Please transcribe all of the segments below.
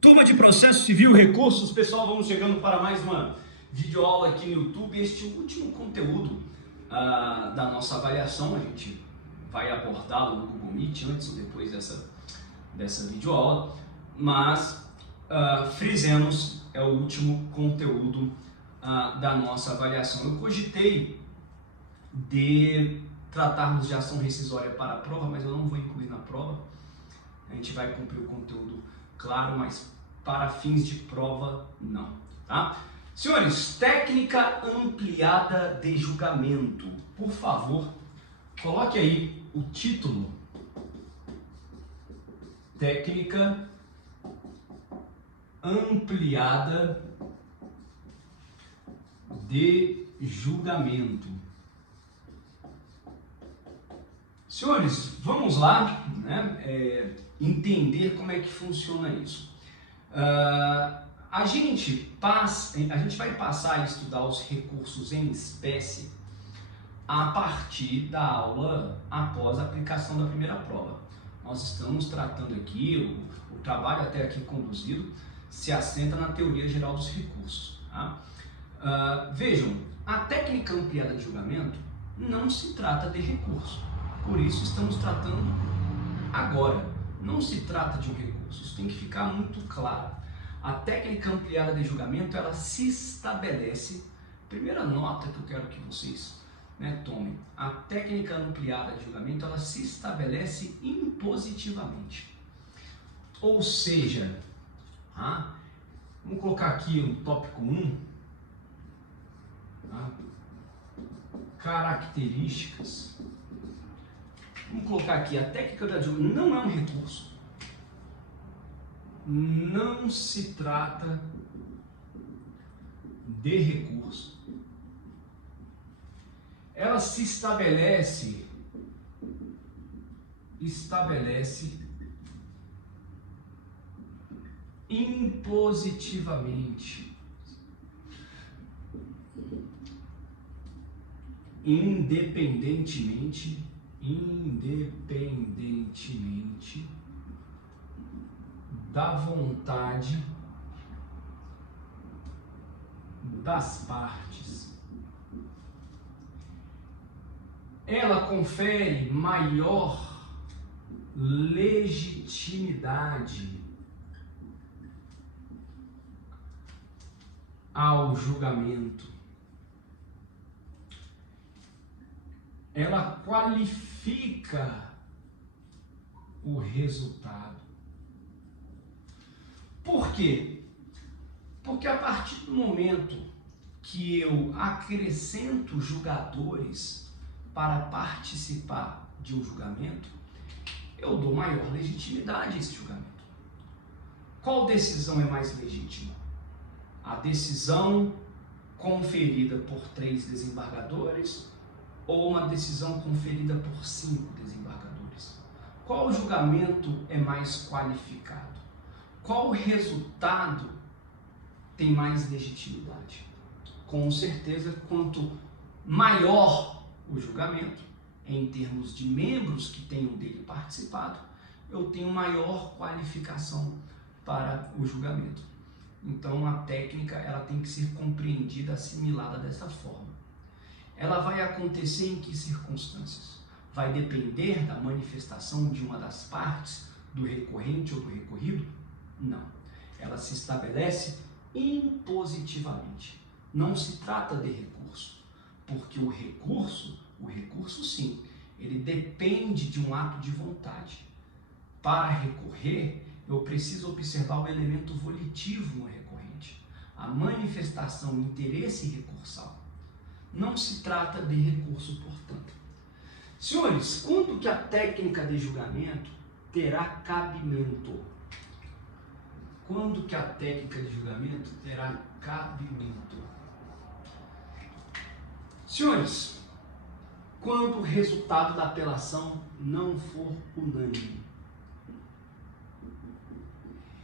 Turma de Processo Civil e Recursos, pessoal, vamos chegando para mais uma videoaula aqui no YouTube. Este é o último conteúdo da nossa avaliação. A gente vai abordá-lo no Google Meet antes ou depois dessa videoaula, mas frisemos, é o último conteúdo da nossa avaliação. Eu cogitei de tratarmos de ação rescisória para a prova, mas eu não vou incluir na prova. A gente vai cumprir o conteúdo claro, mas para fins de prova, não. Tá? Senhores, técnica ampliada de julgamento. Por favor, coloque aí o título. Técnica ampliada de julgamento. Senhores, vamos lá, né, entender como é que funciona isso. A gente vai passar a estudar os recursos em espécie a partir da aula após a aplicação da primeira prova. Nós estamos tratando aqui, o trabalho até aqui conduzido se assenta na teoria geral dos recursos. Tá? Vejam, a técnica ampliada de julgamento não se trata de recurso. Por isso estamos tratando agora. Não se trata de um recurso, isso tem que ficar muito claro. A técnica ampliada de julgamento, ela se estabelece, primeira nota que eu quero que vocês tomem, a técnica ampliada de julgamento, ela se estabelece impositivamente. Ou seja, vamos colocar aqui um tópico 1, características. Vamos colocar aqui, a técnica da julgamento não é um recurso. Não se trata de recurso. Ela se estabelece impositivamente, independentemente da vontade das partes. Ela confere maior legitimidade ao julgamento. Ela qualifica o resultado. Por quê? Porque a partir do momento que eu acrescento julgadores para participar de um julgamento, eu dou maior legitimidade a esse julgamento. Qual decisão é mais legítima? A decisão conferida por 3 desembargadores ou uma decisão conferida por 5 desembargadores? Qual julgamento é mais qualificado? Qual resultado tem mais legitimidade? Com certeza, quanto maior o julgamento, em termos de membros que tenham dele participado, eu tenho maior qualificação para o julgamento. Então, a técnica ela tem que ser compreendida, assimilada dessa forma. Ela vai acontecer em que circunstâncias? Vai depender da manifestação de uma das partes, do recorrente ou do recorrido? Não. Ela se estabelece impositivamente. Não se trata de recurso, porque o recurso sim, ele depende de um ato de vontade. Para recorrer, eu preciso observar o elemento volitivo no recorrente, a manifestação, o interesse recursal. Não se trata de recurso, portanto. Senhores, quando que a técnica de julgamento terá cabimento? Quando que a técnica de julgamento terá cabimento? Senhores, quando o resultado da apelação não for unânime.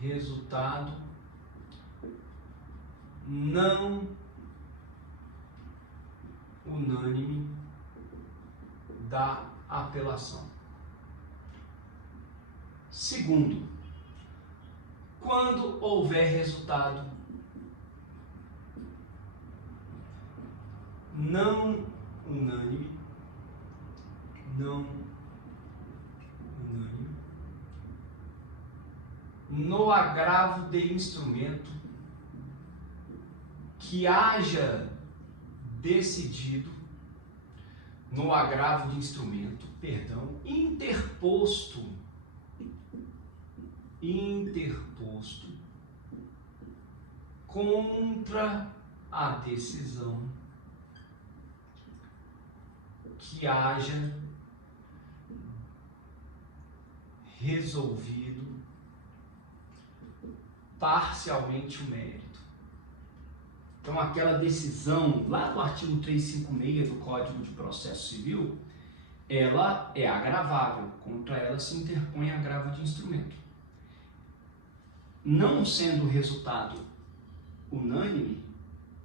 Resultado não unânime da apelação. Segundo, quando houver resultado não unânime, no agravo de instrumento que haja decidido, no agravo de instrumento, interposto contra a decisão que haja resolvido parcialmente o mérito. Então, aquela decisão lá do artigo 356 do Código de Processo Civil, ela é agravável, contra ela se interpõe agravo de instrumento. Não sendo o resultado unânime,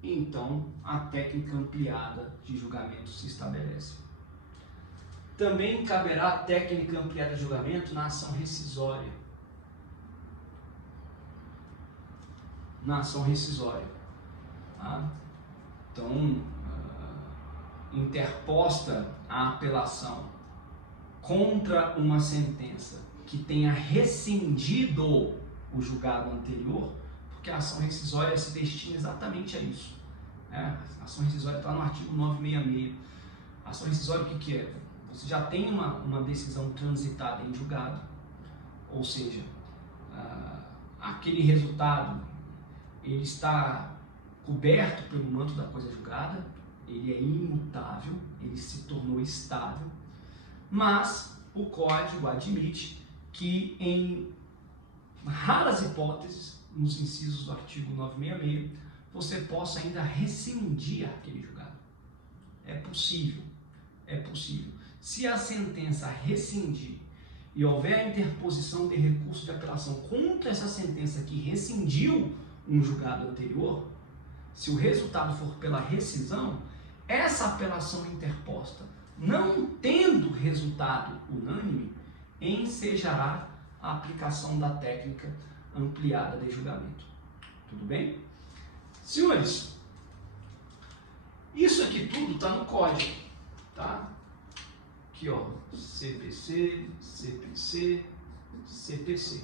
então a técnica ampliada de julgamento se estabelece. Também caberá a técnica ampliada de julgamento na ação rescisória. Tá? Então, interposta a apelação contra uma sentença que tenha rescindido o julgado anterior, porque a ação rescisória se destina exatamente a isso. Né? A ação rescisória está no artigo 966. A ação rescisória o que é? Você já tem uma decisão transitada em julgado, ou seja, aquele resultado ele está coberto pelo manto da coisa julgada, ele é imutável, ele se tornou estável, mas o Código admite que em raras hipóteses, nos incisos do artigo 966, você possa ainda rescindir aquele julgado. É possível. Se a sentença rescindir e houver a interposição de recurso de apelação contra essa sentença que rescindiu um julgado anterior, se o resultado for pela rescisão, essa apelação interposta, não tendo resultado unânime, ensejará a aplicação da técnica ampliada de julgamento. Tudo bem? Senhores, isso aqui tudo está no código, tá? Aqui, ó, CPC, CPC, CPC.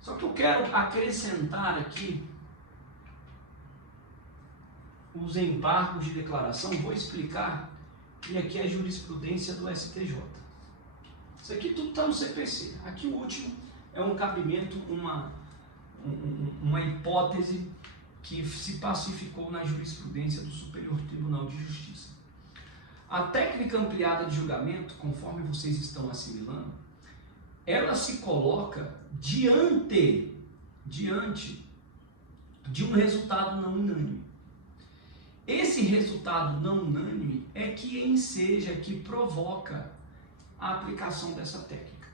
Só que eu quero acrescentar aqui os embargos de declaração, vou explicar, e aqui é a jurisprudência do STJ. Isso aqui tudo está no CPC. Aqui o último é um cabimento, uma hipótese que se pacificou na jurisprudência do Superior Tribunal de Justiça. A técnica ampliada de julgamento, conforme vocês estão assimilando, ela se coloca diante de um resultado não unânime. Esse resultado não unânime é que enseja, que provoca a aplicação dessa técnica.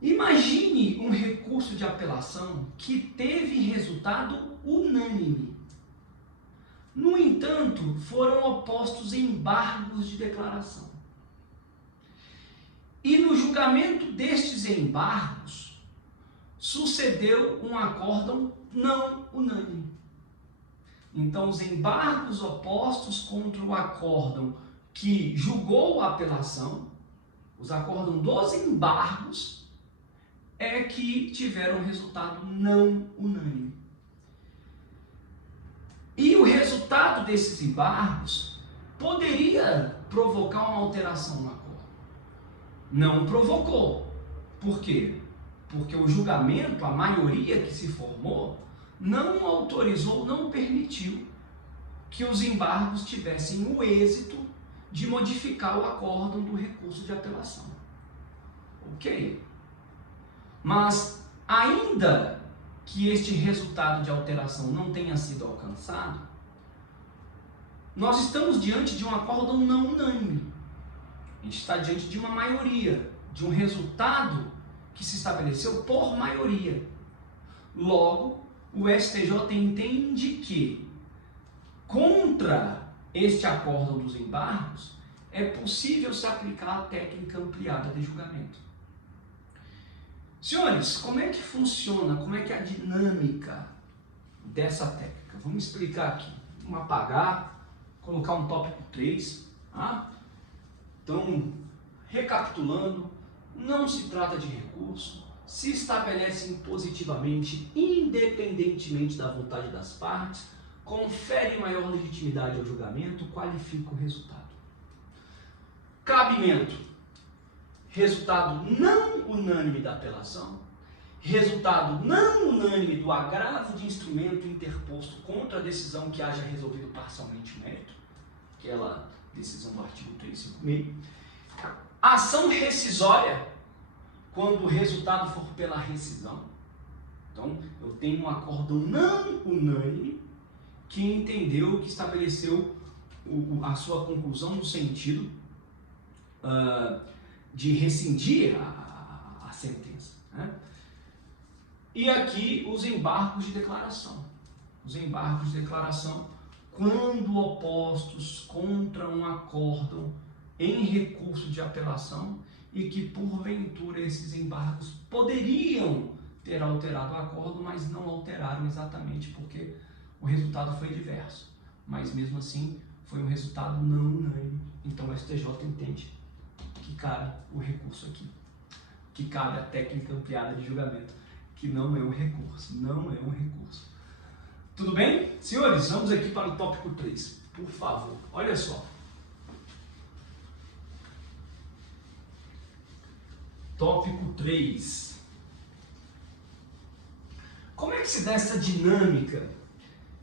Imagine um recurso de apelação que teve resultado unânime. No entanto, foram opostos embargos de declaração. E no julgamento destes embargos, sucedeu um acórdão não unânime. Então, os embargos opostos contra o acórdão que julgou a apelação, os acórdão dos embargos, é que tiveram resultado não unânime. E o resultado desses embargos poderia provocar uma alteração no acordo. Não provocou. Por quê? Porque o julgamento, a maioria que se formou, não autorizou, não permitiu que os embargos tivessem o êxito de modificar o acórdão do recurso de apelação. Ok? Mas, ainda que este resultado de alteração não tenha sido alcançado, nós estamos diante de um acórdão não unânime. A gente está diante de uma maioria, de um resultado que se estabeleceu por maioria. Logo, o STJ entende que, contra este acórdão dos embargos, é possível se aplicar a técnica ampliada de julgamento. Senhores, como é que funciona, como é que é a dinâmica dessa técnica? Vamos explicar aqui. Vamos apagar, colocar um tópico 3. Tá? Então, recapitulando, não se trata de recurso, se estabelece impositivamente, independentemente da vontade das partes, confere maior legitimidade ao julgamento, qualifica o resultado. Cabimento: resultado não unânime da apelação, resultado não unânime do agravo de instrumento interposto contra a decisão que haja resolvido parcialmente o mérito, aquela decisão do artigo 356. Ação rescisória, quando o resultado for pela rescisão. Então, eu tenho um acórdão não unânime que entendeu, que estabeleceu a sua conclusão no sentido de rescindir a sentença. Né? E aqui os embargos de declaração. Os embargos de declaração, quando opostos contra um acórdão em recurso de apelação e que, porventura, esses embargos poderiam ter alterado o acórdão, mas não alteraram exatamente porque o resultado foi diverso. Mas, mesmo assim, foi um resultado não unânime. Então, o STJ entende que cabe o recurso aqui, que cabe a técnica ampliada de julgamento, que não é um recurso, não é um recurso. Tudo bem? Senhores, vamos aqui para o tópico 3, por favor. Olha só. Tópico 3. Como é que se dá essa dinâmica?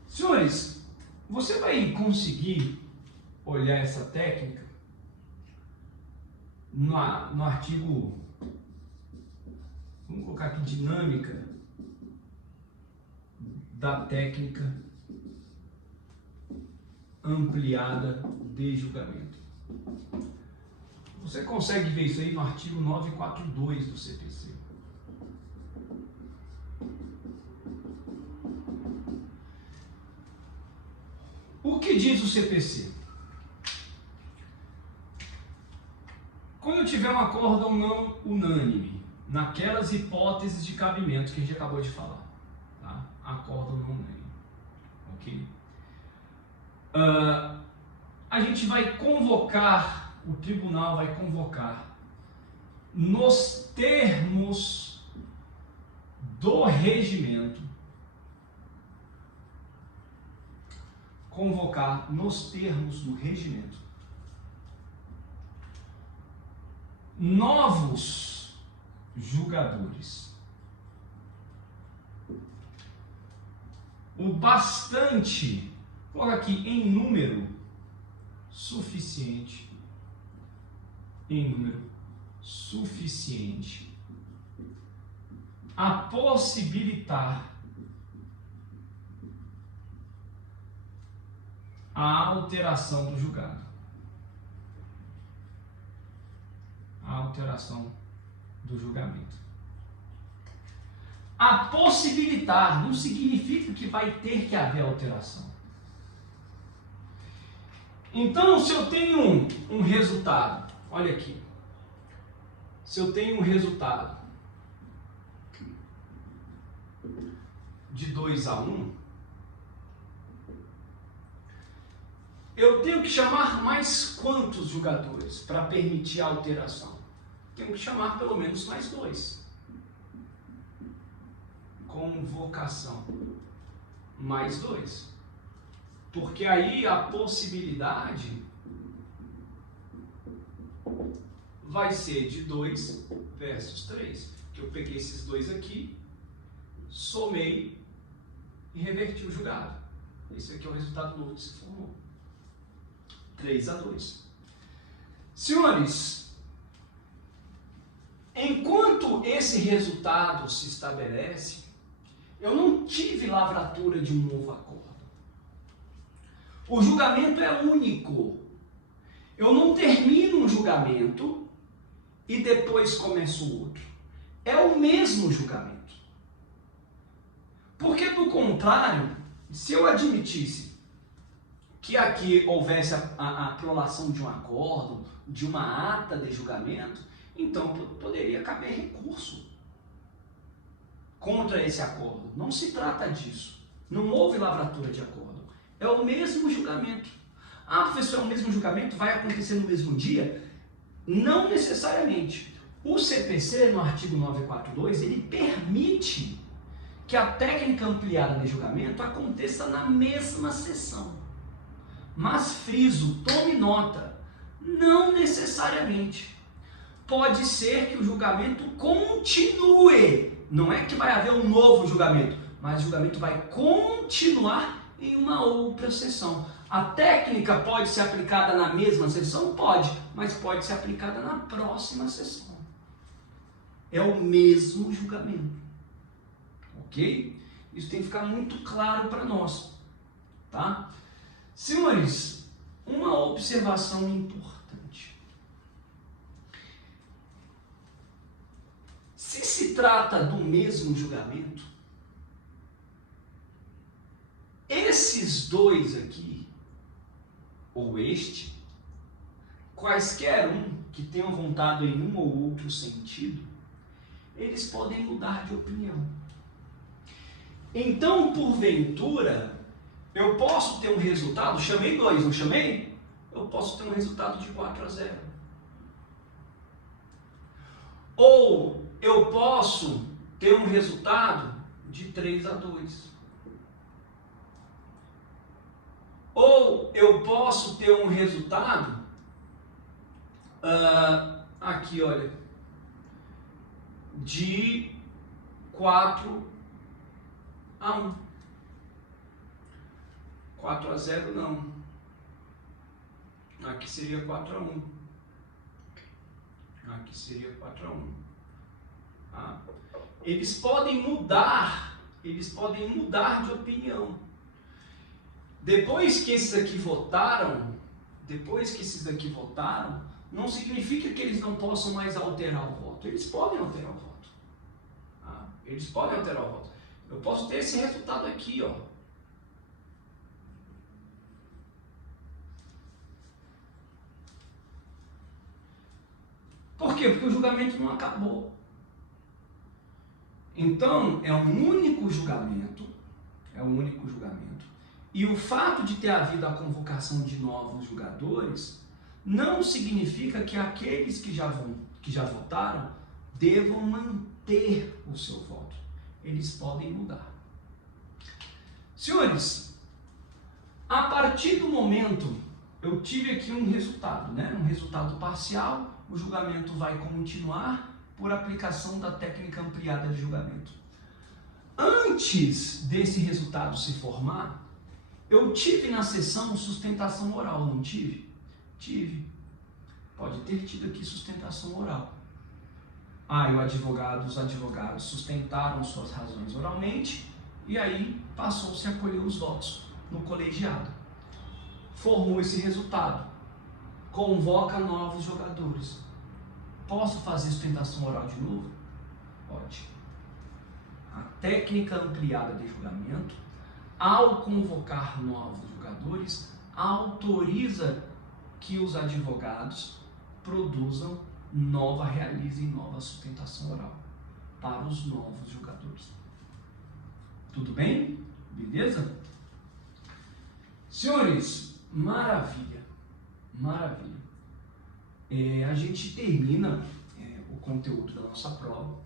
Senhores, você vai conseguir olhar essa técnica no artigo, vamos colocar aqui, dinâmica da técnica ampliada de julgamento. Você consegue ver isso aí no artigo 942 do CPC. O que diz o CPC? Quando eu tiver um acórdão não unânime, naquelas hipóteses de cabimento que a gente acabou de falar, tá? Acórdão não unânime, ok? A gente vai convocar, o tribunal vai convocar, nos termos do regimento, convocar nos termos do regimento novos julgadores. O bastante, coloca aqui em número suficiente, a possibilitar a alteração do julgado. A alteração do julgamento. A possibilitar não significa que vai ter que haver alteração. Então, se eu tenho um resultado, olha aqui, se eu tenho um resultado de 2-1, eu tenho que chamar mais quantos julgadores para permitir a alteração? Tenho que chamar pelo menos mais 2. Convocação mais 2. Porque aí a possibilidade vai ser de 2 versus 3. Que eu peguei esses 2 aqui, somei e reverti o julgado. Esse aqui é o resultado novo que se formou. 3-2. Senhores, enquanto esse resultado se estabelece, eu não tive lavratura de um novo acordo. O julgamento é único. Eu não termino um julgamento e depois começo outro. É o mesmo julgamento. Porque, do contrário, se eu admitisse que aqui houvesse a prolação de um acordo, de uma ata de julgamento, então poderia caber recurso. contra esse acordo. Não se trata disso. Não houve lavratura de acordo. É o mesmo julgamento. Ah, professor, é o mesmo julgamento? Vai acontecer no mesmo dia? Não necessariamente. O CPC, no artigo 942, ele permite que a técnica ampliada de julgamento aconteça na mesma sessão. Mas friso, tome nota, não necessariamente. Pode ser que o julgamento continue. Não é que vai haver um novo julgamento, mas o julgamento vai continuar em uma outra sessão. A técnica pode ser aplicada na mesma sessão? Pode, mas pode ser aplicada na próxima sessão. É o mesmo julgamento. Ok? Isso tem que ficar muito claro para nós. Tá? Senhores, uma observação importante. Se trata do mesmo julgamento, esses dois aqui, ou este, quaisquer um que tenham vontade em um ou outro sentido, eles podem mudar de opinião. Então, porventura, eu posso ter um resultado, chamei 2, não chamei? Eu posso ter um resultado de 4-0. Ou eu posso ter um resultado de 3-2. Ou eu posso ter um resultado, aqui olha, de 4-1. 4-0 não. Aqui seria 4-1. Aqui seria 4-1. Ah. Eles podem mudar de opinião. Depois que esses aqui votaram, não significa que eles não possam mais alterar o voto. Eles podem alterar o voto. Ah. Eles podem alterar o voto. Eu posso ter esse resultado aqui, ó. Por quê? Porque o julgamento não acabou. Então, é um único julgamento. E o fato de ter havido a convocação de novos julgadores não significa que aqueles que já votaram devam manter o seu voto. Eles podem mudar. Senhores, a partir do momento, eu tive aqui um resultado, né? Um resultado parcial, o julgamento vai continuar por aplicação da técnica ampliada de julgamento. Antes desse resultado se formar, eu tive na sessão sustentação oral, não tive? Tive. Pode ter tido aqui sustentação oral. E os advogados sustentaram suas razões oralmente e aí passou-se a colher os votos no colegiado. Formou esse resultado. Convoca novos jogadores. Posso fazer sustentação oral de novo? Pode. A técnica ampliada de julgamento, ao convocar novos jogadores, autoriza que os advogados realizem nova sustentação oral para os novos jogadores. Tudo bem? Beleza? Senhores, maravilha. A gente termina o conteúdo da nossa prova.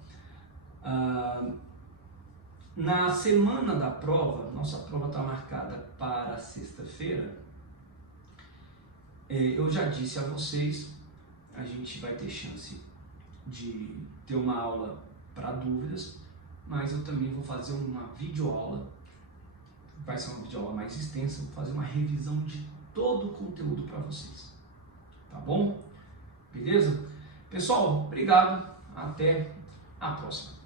Na semana da prova, nossa prova está marcada para sexta-feira. Eu já disse a vocês, a gente vai ter chance de ter uma aula para dúvidas, mas eu também vou fazer uma videoaula, vai ser uma videoaula mais extensa, vou fazer uma revisão de todo o conteúdo para vocês, tá bom? Beleza? Pessoal, obrigado, até a próxima.